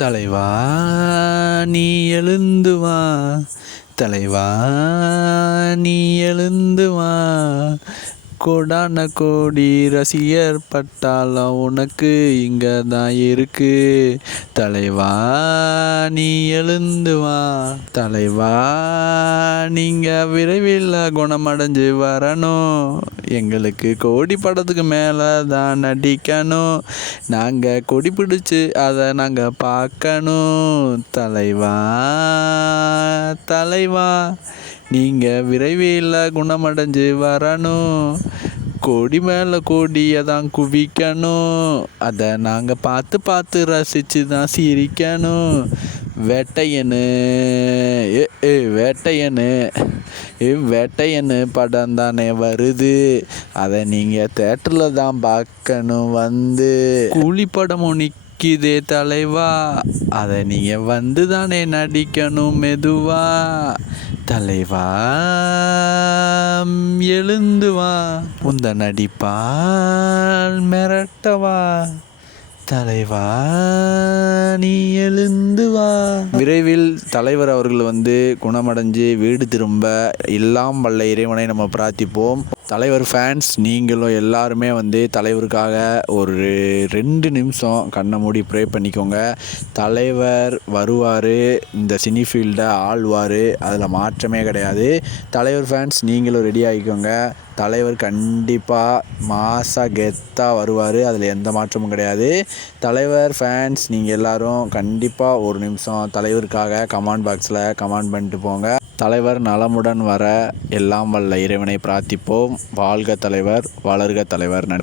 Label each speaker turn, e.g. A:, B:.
A: தலைவா நீ எழுந்து வா. தலைவா நீ எழுந்து வா. கோடான கோடி ரசிகர் பட்டாளம் உனக்கு இங்கே தான் இருக்கு. தலைவா நீ எழுந்து வா. தலைவா நீங்கள் விரைவில் குணமடைஞ்சு வரணும். எங்களுக்கு கோடி படத்துக்கு மேலே தான் நடிக்கணும். நாங்கள் கொடி பிடிச்சி அதை நாங்கள் பார்க்கணும். தலைவா தலைவா நீங்கள் விரைவில் குணமடைஞ்சு வரணும். கொடி மேலே கொடியை தான் குவிக்கணும். அதை நாங்கள் பார்த்து பார்த்து ரசித்து தான் சிரிக்கணும். வேட்டையனு ஏ ஏ வேட்டையனு ஏ வேட்டையனு படம் தானே வருது. அதை நீங்கள் தேட்டரில் தான் பார்க்கணும் வந்து. கூலி படமும் நிற்கிதே தலைவா. அதை நீங்கள் வந்து தானே நடிக்கணும் மெதுவா. தலைவா எழுந்து வா. உந்த நடிப்பால் மிரட்டவா. தலைவா நீ எழுந்து வா. விரைவில் தலைவர் அவர்கள் வந்து குணமடைஞ்சு வீடு திரும்ப எல்லாம் வல்ல இறைவனை நம்ம பிரார்த்திப்போம். தலைவர் ஃபேன்ஸ் நீங்களும் எல்லாருமே வந்து தலைவருக்காக ஒரு ரெண்டு நிமிஷம் கண்ணை மூடி ப்ரே பண்ணிக்கோங்க. தலைவர் வருவார் இந்த சினி ஃபீல்டை ஆள்வார் அதில் மாற்றமே கிடையாது. தலைவர் ஃபேன்ஸ் நீங்களும் ரெடி ஆகிக்கோங்க. தலைவர் கண்டிப்பாக மாசாக கெத்தாக வருவார் அதில் எந்த மாற்றமும் கிடையாது. தலைவர் ஃபேன்ஸ் நீங்கள் எல்லாரும் கண்டிப்பாக ஒரு நிமிஷம் தலைவருக்காக கமெண்ட் பாக்ஸில் கமெண்ட் பண்ணிட்டு போங்க. தலைவர் நலமுடன் வர எல்லாம் வல்ல இறைவனை பிரார்த்திப்போம். வாழ்க தலைவர் வளர்க தலைவர். நன்றி.